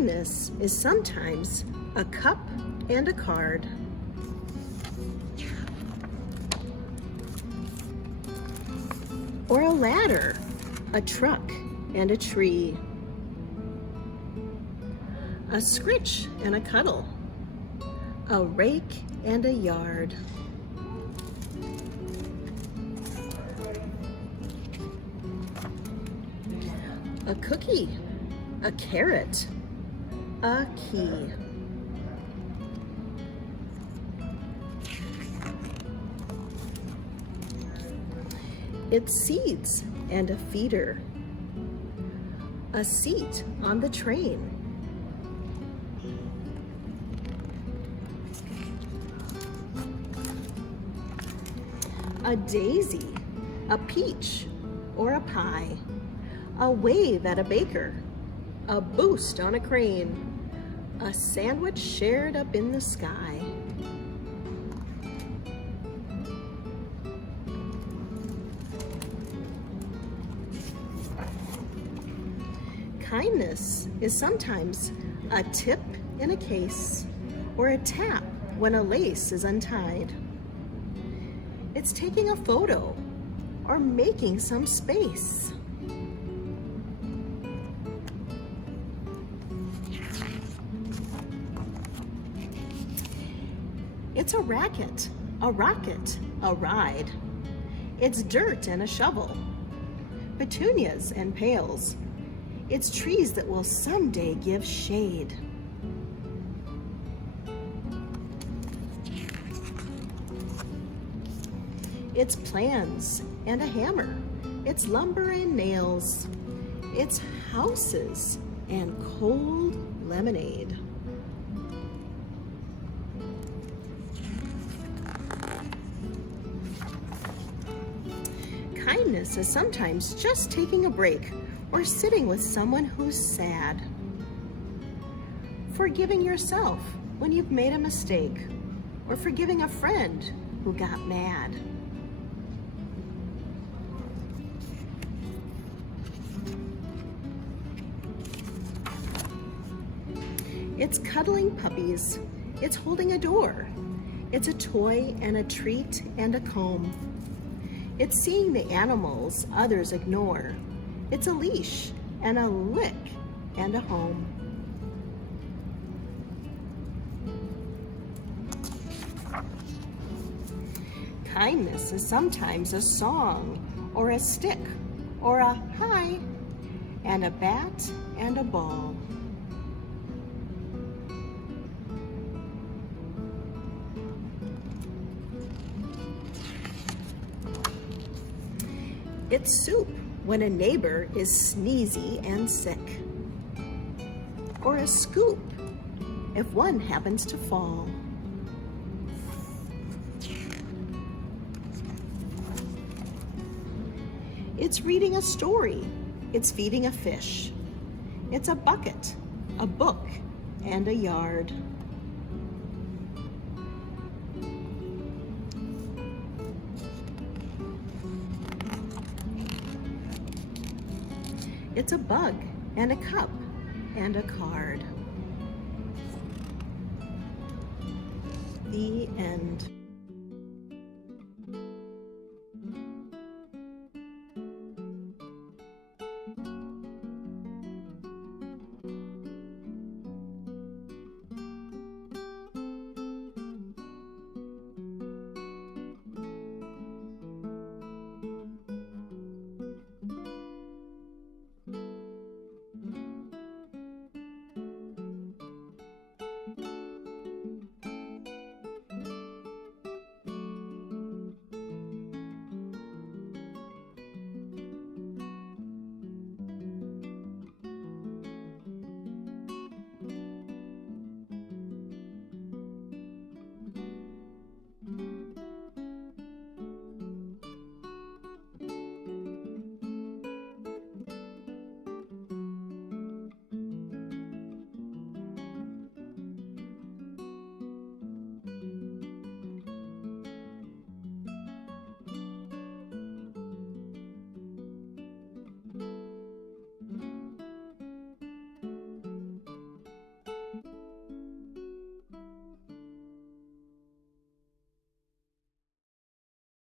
Kindness is sometimes a cup and a card. Or a ladder, a truck and a tree. A scritch and a cuddle. A rake and a yard. A cookie, a carrot, a key. It's seeds and a feeder. A seat on the train. A daisy, a peach, or a pie. A wave at a baker. A boost on a crane. A sandwich shared up in the sky. Kindness is sometimes a tip in a case or a tap when a lace is untied. It's taking a photo or making some space. It's a racket, a rocket, a ride. It's dirt and a shovel, petunias and pails. It's trees that will someday give shade. It's plans and a hammer. It's lumber and nails. It's houses and cold lemonade. Kindness is sometimes just taking a break or sitting with someone who's sad. Forgiving yourself when you've made a mistake, or forgiving a friend who got mad. It's cuddling puppies. It's holding a door. It's a toy and a treat and a comb. It's seeing the animals others ignore. It's a leash and a lick and a home. Kindness is sometimes a song or a stick or a hi and a bat and a ball. It's soup when a neighbor is sneezy and sick. Or a scoop if one happens to fall. It's reading a story. It's feeding a fish. It's a bucket, a book, and a yard. It's a bug and a cup and a card. The end.